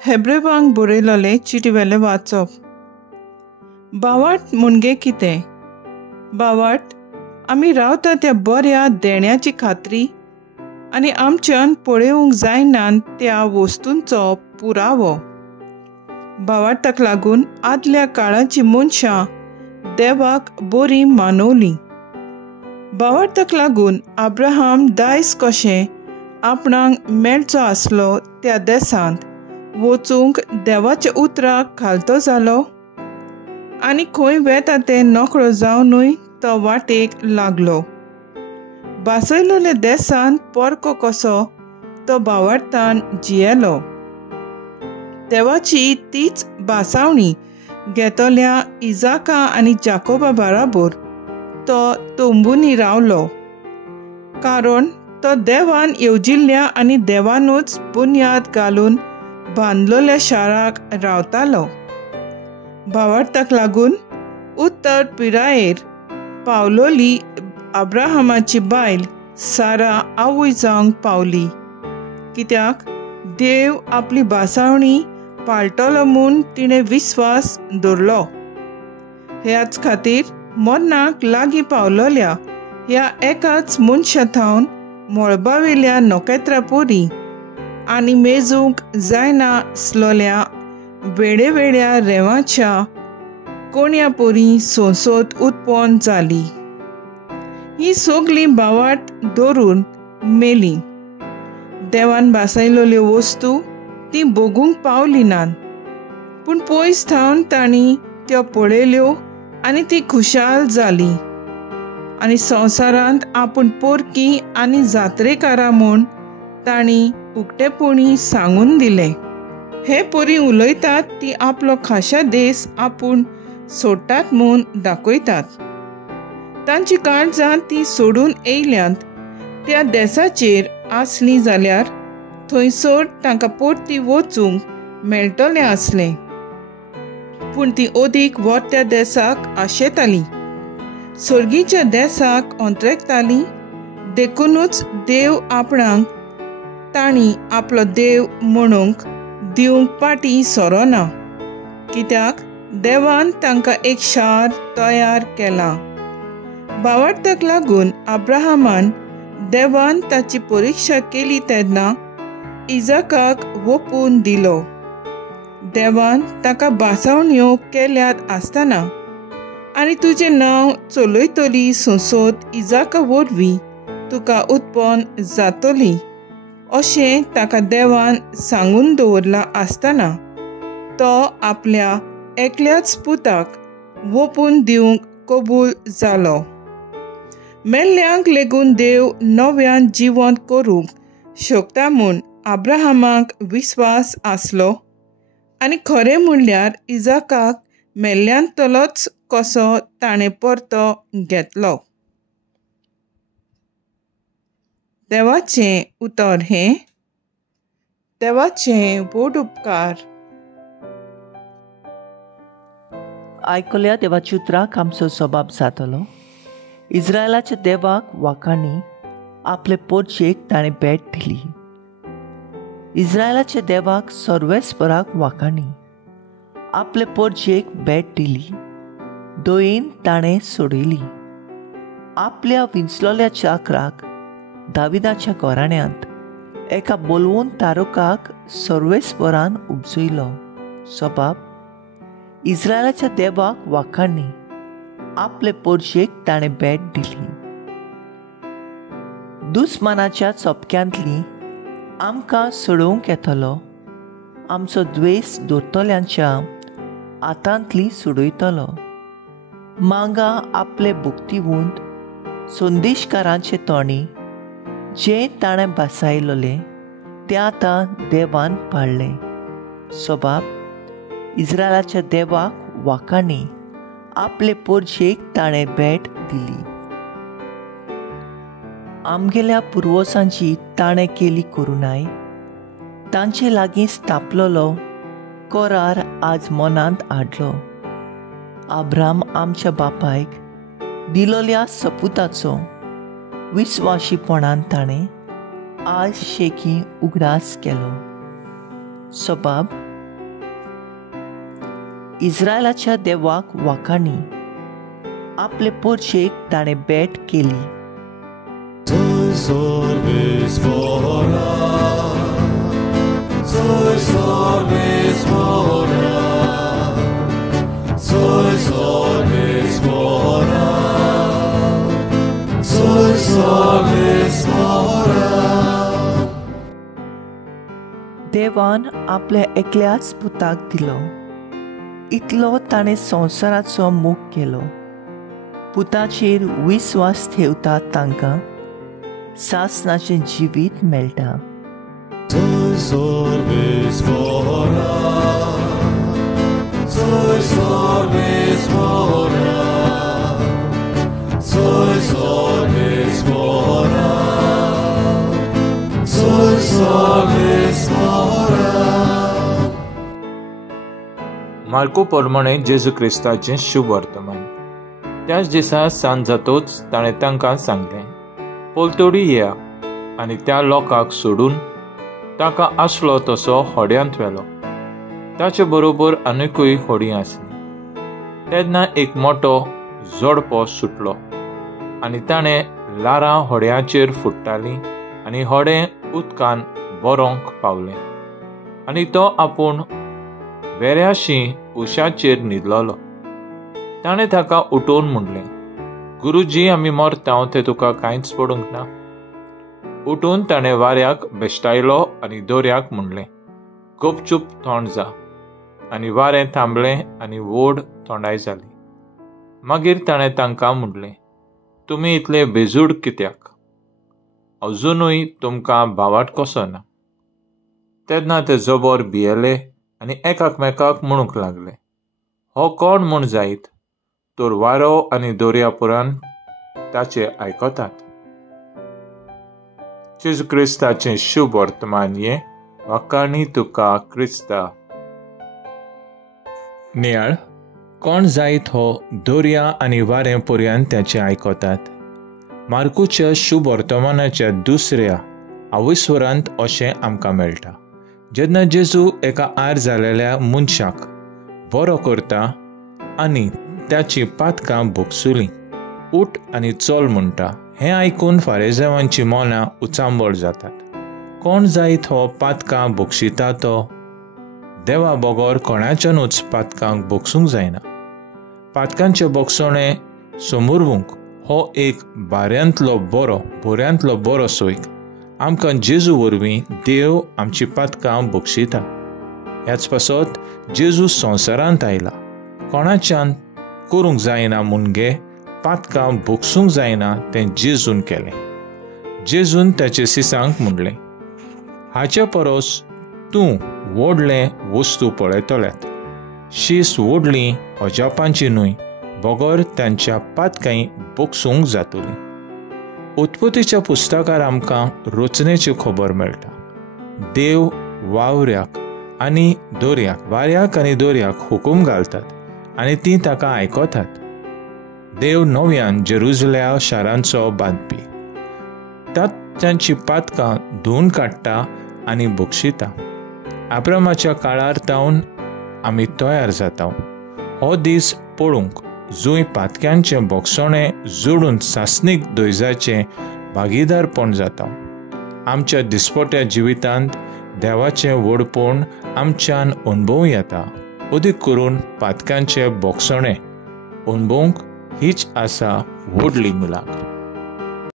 हेब्रेवांक बरयलोले चिटीवेले वाचप. बावाट मुणगे कितें? बावाट, आमी रावता त्या बऱ्या देण्याची खात्री आनी आमच्यान पळोवंक जायनान त्या वस्तूंचो पुरावो. बावाटाक लागून आदल्या काळाची मनशां देवाक बरी मानवलीं. बावाटाक लागून अब्राहम दायज कशें आपणाक मेळचो आसलो त्या देसांत वचूंक देवाच्या उतराक घालतो जालो आनी खंय वेता तें नोकळो जावनूय तो वाटेक लागलो. बासयलोले देसांत पोरको कसो तो बावाटान जियेलो. देवाची तीच बासावणी घेतल्या इजाका आनी जाकोबा बराबर तो तोंबुनी रावलो, कारण तो देवान येवजिल्ल्या आनी देवानूच बुन्याद घालून बांदलोल्या शाराक रावतालो. बावाटाक लागून उत्तर पिरायेर पावलोली अब्राहमाची बायल सारा आवय जावंक पावली, कित्याक देव आपली बासावणी पाळटलो म्हूण तिणें विस्वास दवरलो. ह्याच खातीर मरणाक लागीं पावलोल्या ह्या एकाच मनशा थावन मळबावेल्या नोकेत्रां पोरी आनी मेजूंक जायना आसलोल्या वेड्या रेवाच्या कोण्या पोरी सोंसोत उत्पन्न जाली. ही सगळीं बावाट धरून मेली. देवान बासायलोल्यो वस्तू ती बगूंक पावली नान, पूण पयस थावन तांणी त्यो पळयल्यो आनी ती खुशाल जाली आनी संवसारांत आपूण पोरकी आनी जात्रेकारा म्हूण तांणी उक्तेपणी सांगून दिलें. हे पोरी उलयतात ती आपलो खाशा देस आपूण सोडटात म्हूण दाखयतात. तांची काळजां ती सोडून येयल्यांत त्या देसाचेर आसलीं जाल्यार थंयसर तांकां परती वचूंक मेळटलें आसलें, पूण ती ओदीक वोत्या देसाक आशेतालीं, सर्गीच्या देसाक अंत्रेकतालीं. देखूनच देव आपणाक तांणी आपलो देव म्हणूंक दिवंक पाटी सरोना, कित्याक देवान तांकां एक शार तयार केला. बावाटाक लागून अब्राहमान देवान ताची परिक्षा केली तेन्ना इजाकाक वोपून दिलो. देवान ताका बासावण्यो केल्यात आसतना आनी तुजें नांव चलयतली सोंसोत इजाका वरवीं तुका उत्पन्न जातली अशें ताका देवान सांगून दवरलां आसतना तो आपल्या एकल्याच पुताक वोपून दिवंक कबूल जालो. मेल्ल्यांक लेगून देव नव्यान जिवंत करूंक शकता म्हूण अब्राहमाक विस्वास आसलो आनी खरें म्हणल्यार इजाकाक मेल्ल्यांतलोच कसो ताणें परतो घेतलो. देवाचें उतर हें. देवाचें व्हड उपकार. आयकल्या देवाच्या उतराक आमचो जबाब जातलो. इस्रायलाच्या देवाक वाखाणी आपले पोरचेक ताणें भेट दिली. इस्रायलाच्या देवाक सर्वेस्पराक वाखाणी आपले पोरचेक भेट दिली. दोयेन ताणें सोडयली. आपल्या विंचलोल्या चाकराक दाविदाच्या घराण्यांत एका बोलवून तारुकाक सर्वेस्परान उपजयलो. जबाब. इस्रायलाच्या देवाक वाखाणी आपले पोरचेक ताणें भेट दिली. दुस्मानाच्या चपक्यांतली आमकां सोडोवंक येतलो. आमचो द्वेस दवरतल्यांच्या हातांतली सोडयतलो. मांगा आपले भुक्तीवंत संदेशकारांचे तोंडी जें ताणें बासायलोलें तें आतां देवान पाळलें. जबाब. इस्रायलाच्या देवाक वाखाणी आपले पोरचेक ताणें भेट दिली. आमगेल्या पुर्वजांची ताणें केली करुणाय तांचे लागीं स्थापलोलो करार आज मनांत हाडलो. अब्राहम आमच्या बापायक दिलोल्या सपुताचो विस्वाशीपणान ताणें आज शेकी उगडास केलो. सबाब. इस्रायलाच्या देवाक वाखाणी. आपले पोरशेक ताणें भेट केली. देवान आपल्या एकल्याच पुताक दिलो. इतलो ताणें संवसाराचो मोग केलो. पुताचेर विस्वास ठेवता तांकां सासणाचें जिवीत मेळटा. मार्को प्रमाणे जेजू क्रिस्ताचें शुभ वर्तमान. त्याच दिसा सांज जातोच ताणें तांकां सांगलें, पोलतोडी येया आनी त्या लोकांक सोडून ताका आसलो तसो होड्यांत व्हेलो. ताचे बरोबर आनिकूय होडी आसली. तेन्ना एक मोठो जोडपो सुटलो आनी ताणें लारां होड्याचेर फुट्टालीं आनी होडें उदकान बोरोंक पावलें. आनी तो आपूण वेऱ्याशी उशाचेर न्हिदलोलो. ताणें ताका उठोवन म्हणलें, गुरुजी, आमी मरता तें तुका कांयच पडूंक ना. उठून ताणें वाऱ्याक बेश्टायलो आनी दोरयाक म्हणलें, गपचूप थोंड जा. आनी वारें थांबलें आनी व्हड थोंडाय जाली. मागीर ताणें तांकां म्हणलें, तुमी इतले बेजूड कित्याक? अजुनूय तुमकां भावाट कसो ना? तेन्ना ते जबर भियेले आनी एकामेकाक म्हणूंक लागले, हो कोण म्हूण जायत? तर वारो आनी दोर्या पुराण ताचे आयकतात. जेजू क्रिस्ताचें शुभ वर्तमान हे वाखाणी तुका क्रिस्ता. नियाळ, कोण जायत हो दोर्या आनी वारें पर्यंत ताचे आयकतात. मार्कूच्या शुभ वर्तमानाच्या दुसऱ्या आविस्वरांत अशें आमकां मेळटा. जेन्ना जेजू एका आयर जालेल्या मनशाक बरो करता आनी त्याची पातकां भोगसुलीं उठ आनी चल म्हणटा, हें आयकून फारिसेवांची मनां उचांबळ जातात. कोण जायत हो पातकां भोगशिता तो? देवा बगोर कोणाच्यानूच पातकांक भोगसूंक जायना. पातकांचें भोगसणें समोरूंक हो एक बोऱ्यांतलो बरो सोयक. आमकां जेजू वरवीं देव आमची पातकां भोगशिता. ह्याच पासत जेजू संवसारांत आयला. कोणाच्यान करूंक जायना मुणगे पातकां भोगसूंक जायना तें जेजून केलें. जेजून ताचे सिसांक म्हणलें, हाचे परस तूं व्हडलें वस्तू पळयतल्यात. शीस व्हडलीं अजापांची न्हय, बगोर तांच्या पातकांय भोगसूंक जातलीं. उत्पत्तीच्या पुस्तकार आमकां रचनेची खबर मेळटा. देव वाऱ्याक आनी दोर्याक हुकूम घालतात आनी तीं ताका आयकतात. देव नव्यान जेरुसलेम शारांचो बांदपी. तांची पातकां धुवन काडटा आनी भोगशिता. अब्रामाच्या काळार तावन आमी तयार जाता. हो दीस पळोवंक जूंय पातक्यांचें भोगसणें जोडून सासणीक दोयजाचें भागीदारपण जाता. आमच्या दिसपट्या जिवितांत देवाचें व्हडपण आमच्यान अणभवूं येता. अदीक करून पातक्यांचें भोगसणें अणभवूंक हीच आसा व्हडली मिलाक.